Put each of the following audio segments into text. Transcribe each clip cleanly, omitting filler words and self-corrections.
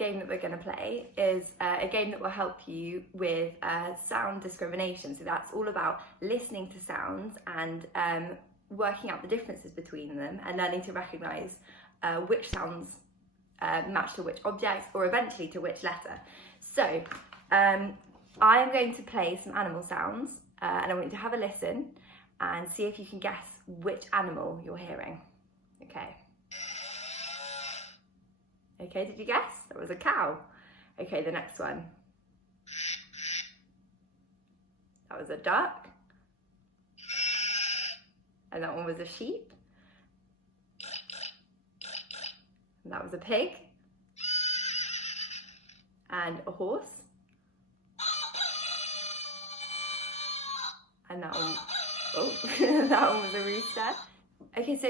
game that we're going to play is a game that will help you with sound discrimination. So that's all about listening to sounds and working out the differences between them and learning to recognise which sounds match to which objects or eventually to which letter. So I am going to play some animal sounds and I want you to have a listen and see if you can guess which animal you're hearing. Okay. Okay, did you guess? That was a cow. Okay, the next one. That was a duck. And that one was a sheep. And that was a pig. And a horse. And that one, oh, that one was a rooster. Okay, so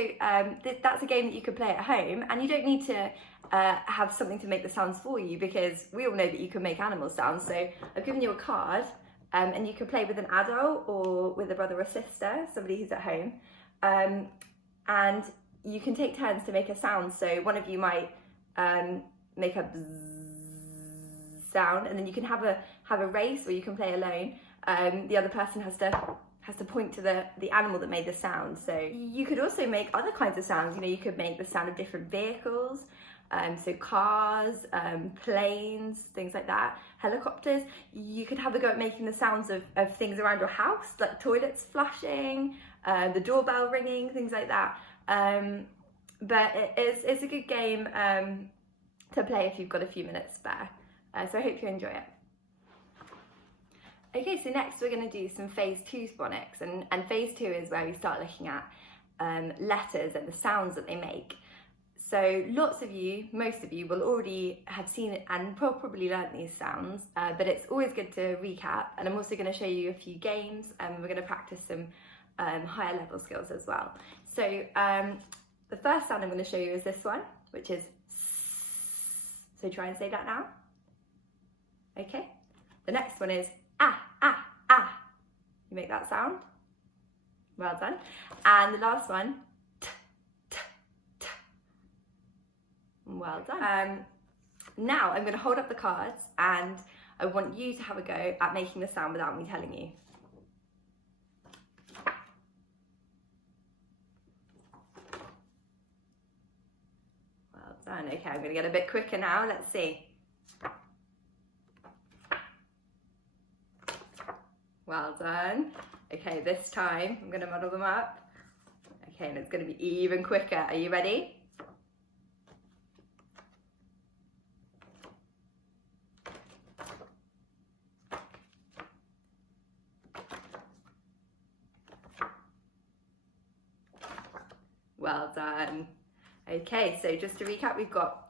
that's a game that you could play at home, and you don't need to have something to make the sounds for you, because we all know that you can make animal sounds. So I've given you a card, and you can play with an adult or with a brother or sister, somebody who's at home, and you can take turns to make a sound. So one of you might make a bzzz sound, and then you can have a race, or you can play alone. The other person has to point to the animal that made the sound. So you could also make other kinds of sounds. You know, you could make the sound of different vehicles, so cars, planes, things like that, helicopters. You could have a go at making the sounds of things around your house, like toilets flushing, the doorbell ringing, things like that. But it's a good game to play if you've got a few minutes spare. So I hope you enjoy it. Okay, so next we're going to do some phase 2 phonics, and phase 2 is where we start looking at letters and the sounds that they make. So lots of you, most of you will already have seen it and probably learnt these sounds, but it's always good to recap, and I'm also going to show you a few games, and we're going to practice some higher level skills as well. So the first sound I'm going to show you is this one, which is S. So try and say that now. Okay. The next one is ah, ah, ah. You make that sound? Well done. And the last one, t, t, t. Well done. Now I'm going to hold up the cards, and I want you to have a go at making the sound without me telling you. Well done. Okay, I'm going to get a bit quicker now. Let's see. Well done. Okay, this time I'm going to muddle them up. Okay, and it's going to be even quicker. Are you ready? Well done. Okay, so just to recap, we've got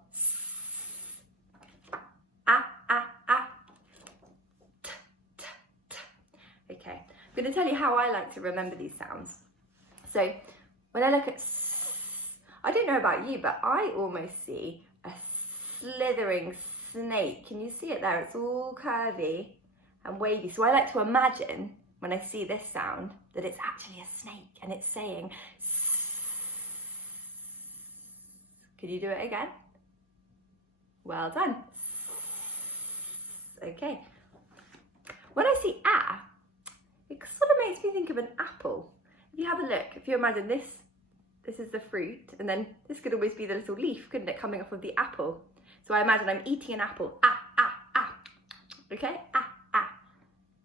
I'm going to tell you how I like to remember these sounds. So when I look at S, I don't know about you, but I almost see a slithering snake. Can you see it there? It's all curvy and wavy. So I like to imagine when I see this sound that it's actually a snake and it's saying S. Can you do it again? Well done. S. Okay. When I see ah, it sort of makes me think of an apple. If you have a look, if you imagine this is the fruit, and then this could always be the little leaf, couldn't it, coming off of the apple? So I imagine I'm eating an apple. Ah, ah, ah. Okay? Ah, ah.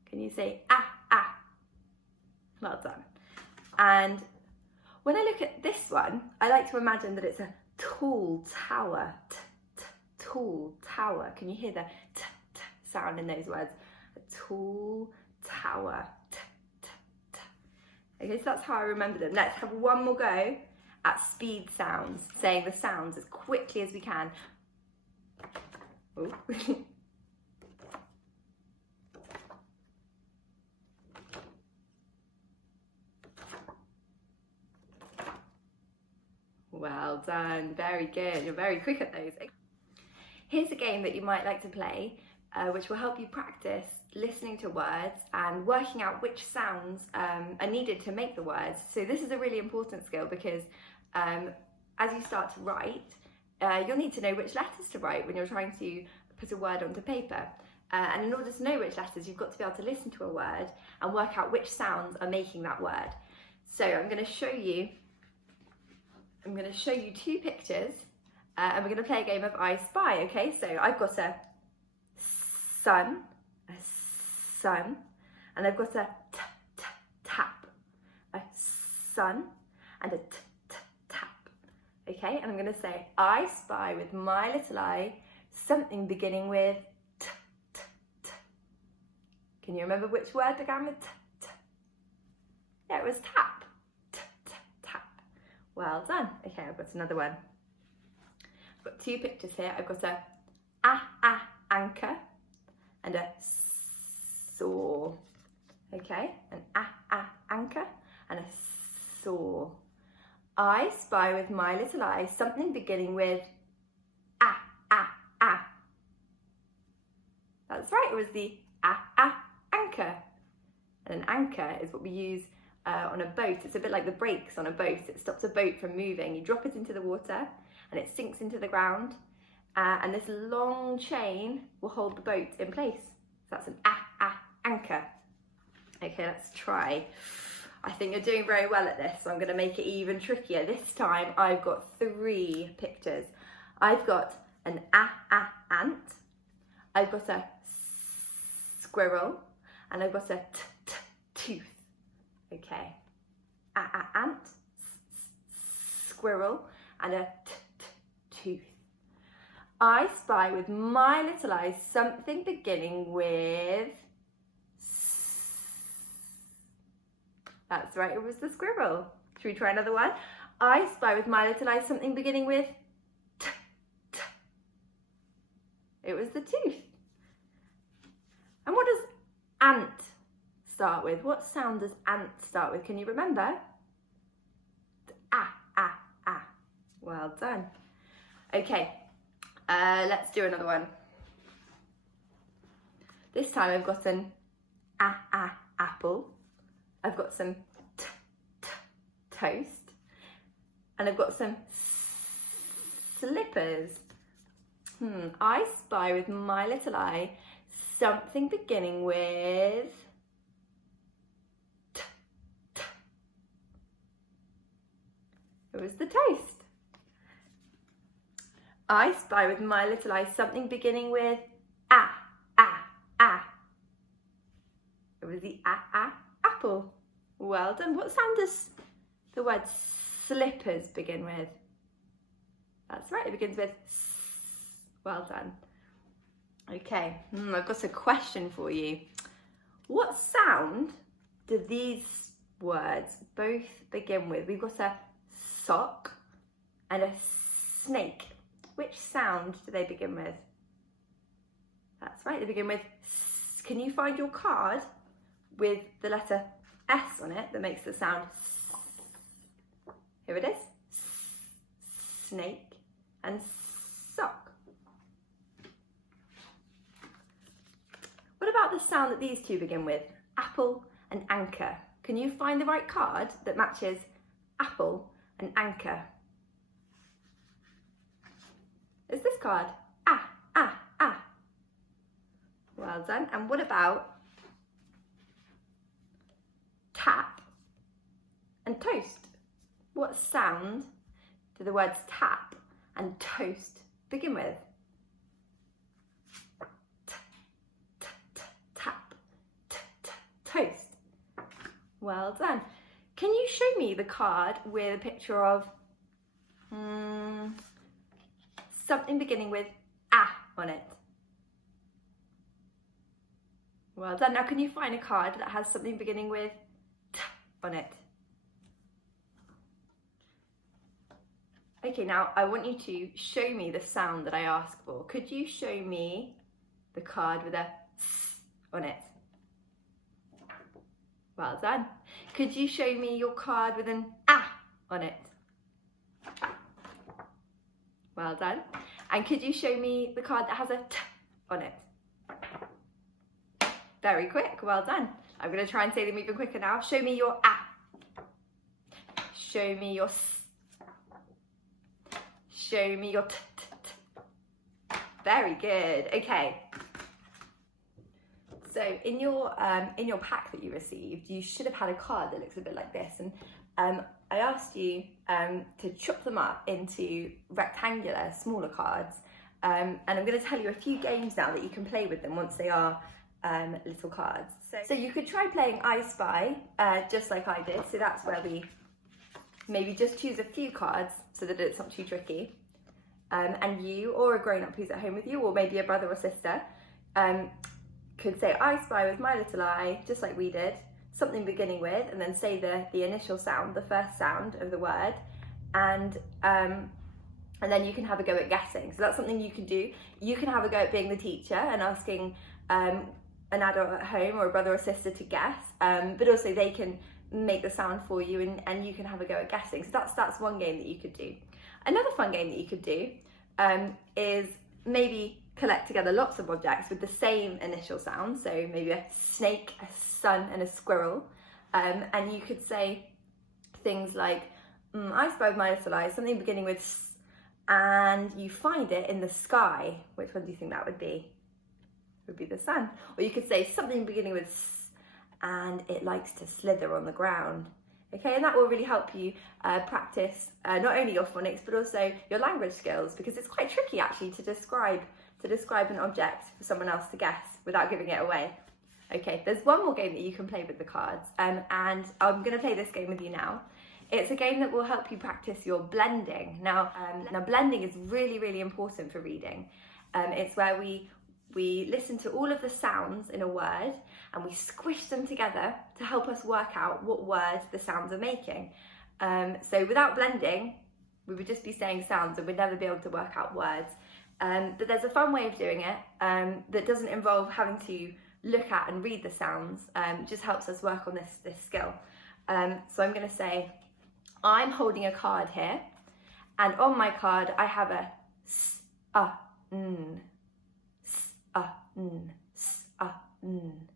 Can you say ah, ah? Well done. And when I look at this one, I like to imagine that it's a tall tower. T, t, tall tower. Can you hear the t, t sound in those words? A tall tower. Okay, so that's how I remember them. Let's have one more go at speed sounds, saying the sounds as quickly as we can. Oh. Well done, very good. You're very quick at those. Here's a game that you might like to play, which will help you practice listening to words and working out which sounds are needed to make the words. So this is a really important skill, because as you start to write, you'll need to know which letters to write when you're trying to put a word onto paper. And in order to know which letters, you've got to be able to listen to a word and work out which sounds are making that word. So I'm going to show you two pictures, and we're going to play a game of I Spy, okay? So I've got a sun, and I've got a tap, a sun and a tap, okay? And I'm going to say, I spy with my little eye something beginning with t. Can you remember which word began with t? Yeah, it was tap. Tap. Well done. Okay, I've got another one. I've got two pictures here. I've got a anchor and a saw. Okay, an anchor and a saw. I spy with my little eye something beginning with a. That's right, it was the anchor. And an anchor is what we use on a boat. It's a bit like the brakes on a boat. It stops a boat from moving. You drop it into the water and it sinks into the ground, and this long chain will hold the boat in place. So that's an anchor. Okay, let's try. I think you're doing very well at this, so I'm going to make it even trickier. This time I've got three pictures. I've got an ant, I've got a squirrel, and I've got a tooth. Okay, ant, squirrel, and a tooth. I spy with my little eyes something beginning with. That's right, it was the squirrel. Should we try another one? I spy with my little eyes something beginning with t. It was the tooth. And what does ant start with? What sound does ant start with? Can you remember? Ah. Well done. Okay, let's do another one. This time I've got an apple. I've got some toast, and I've got some slippers. I spy with my little eye something beginning with t. It was the toast. I spy with my little eye something beginning with a. It was the apple. Well done. What sound does the word slippers begin with? That's right, it begins with s. Well done. Okay, I've got a question for you. What sound do these words both begin with? We've got a sock and a snake. Which sound do they begin with? That's right, they begin with s. Can you find your card with the letter S on it that makes the sound S? Here it is. Snake and sock. What about the sound that these two begin with? Apple and anchor. Can you find the right card that matches apple and anchor? It's this card. Ah. Well done. And what about tap and toast? What sound do the words tap and toast begin with? Tap, toast. Well done. Can you show me the card with a picture of something beginning with a on it? Well done. Now can you find a card that has something beginning with t on it? Okay, now I want you to show me the sound that I asked for. Could you show me the card with a s on it? Well done. Could you show me your card with an a on it? Well done. And could you show me the card that has a t on it? Very quick, well done. I'm going to try and say them even quicker now. Show me your a. Show me your s. Show me your t, t, t. Very good. Okay. So in your pack that you received, you should have had a card that looks a bit like this, and I asked you to chop them up into rectangular, smaller cards, and I'm going to tell you a few games now that you can play with them once they are little cards. So you could try playing I Spy, just like I did. So that's where we maybe just choose a few cards so that it's not too tricky. And you, or a grown-up who's at home with you, or maybe a brother or sister, could say I spy with my little eye, just like we did, something beginning with, and then say the initial sound, the first sound of the word, and then you can have a go at guessing. So that's something you can do. You can have a go at being the teacher and asking an adult at home or a brother or sister to guess, but also they can make the sound for you, and you can have a go at guessing. So that's one game that you could do. Another fun game that you could do is maybe collect together lots of objects with the same initial sound. So maybe a snake, a sun, and a squirrel. And you could say things like, I spy with my little eye, something beginning with s, and you find it in the sky. Which one do you think that would be? It would be the sun. Or you could say something beginning with s, and it likes to slither on the ground. Okay, and that will really help you practice not only your phonics but also your language skills, because it's quite tricky actually to describe an object for someone else to guess without giving it away. Okay, there's one more game that you can play with the cards, and I'm going to play this game with you now. It's a game that will help you practice your blending. Now blending is really, really important for reading. It's where we listen to all of the sounds in a word and we squish them together to help us work out what word the sounds are making. So without blending, we would just be saying sounds and we'd never be able to work out words. But there's a fun way of doing it that doesn't involve having to look at and read the sounds. It just helps us work on this skill. So I'm going to say, I'm holding a card here, and on my card I have a s, n, s, n, s, n.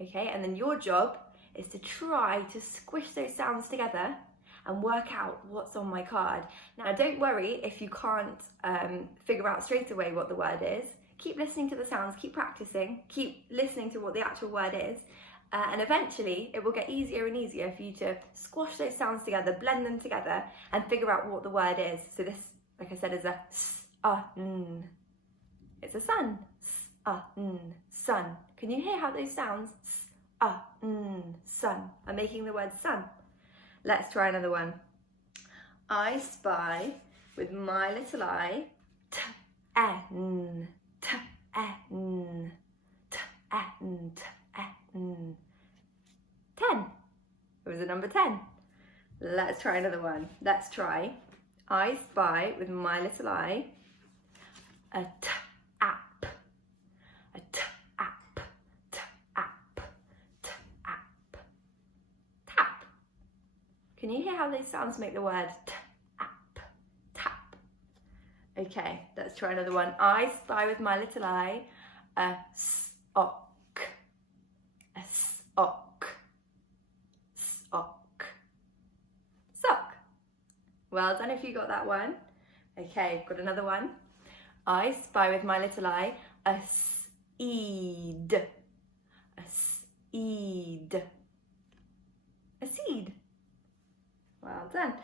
Okay, and then your job is to try to squish those sounds together and work out what's on my card. Now don't worry if you can't figure out straight away what the word is. Keep listening to the sounds, keep practicing, keep listening to what the actual word is, and eventually it will get easier and easier for you to squash those sounds together, blend them together, and figure out what the word is. So this, like I said, is a s, n. It's a sun. S, n, sun. Can you hear how those sounds, s, n, sun, are making the word sun? Let's try another one. I spy with my little eye, t, n, t, n, t, n, t, n. 10. It was a number 10. Let's try another one. Let's try. I spy with my little eye a t-app. A t-app. T-app. T-app. Tap. Can you hear how those sounds make the word t-app? Tap. Okay, let's try another one. I spy with my little eye a sock. A sock. Sock. Sock. Well done if you got that one. Okay, got another one. I spy with my little eye a seed. A seed. A seed. Well done.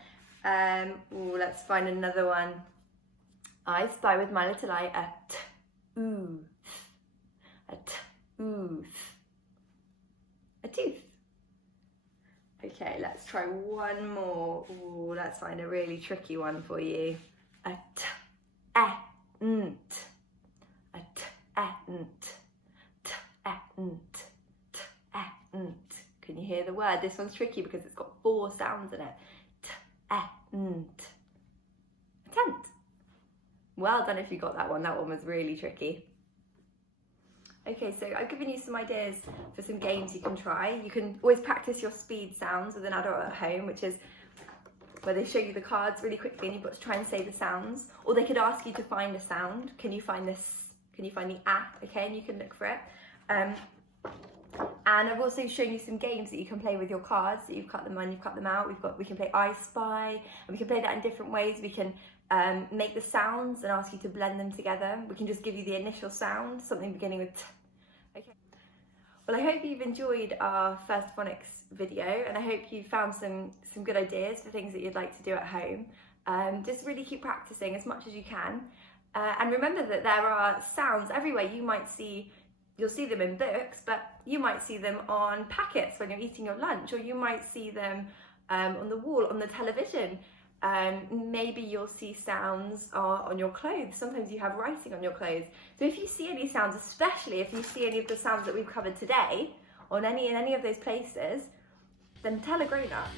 Let's find another one. I spy with my little eye a tooth. A tooth. A tooth. Okay, let's try one more. Ooh, let's find a really tricky one for you. A t-ent. A t-ent. T-ent. T-ent. Can you hear the word? This one's tricky because it's got 4 sounds in it. T-ent. A tent. Well done if you got that one. That one was really tricky. Okay, so I've given you some ideas for some games you can try. You can always practice your speed sounds with an adult at home, which is where they show you the cards really quickly and you've got to try and say the sounds. Or they could ask you to find a sound. Can you find this? Can you find the ah? Okay, and you can look for it. And I've also shown you some games that you can play with your cards. So you've cut them in, you've cut them out. We can play I Spy, and we can play that in different ways. We can make the sounds and ask you to blend them together. We can just give you the initial sound, something beginning with T. Okay. Well, I hope you've enjoyed our first phonics video, and I hope you found some good ideas for things that you'd like to do at home. Just really keep practicing as much as you can. And remember that there are sounds everywhere. You'll see them in books, but you might see them on packets when you're eating your lunch, or you might see them on the wall, on the television. Maybe you'll see sounds on your clothes. Sometimes you have writing on your clothes. So if you see any sounds, especially if you see any of the sounds that we've covered today, in any of those places, then tell a grown-up.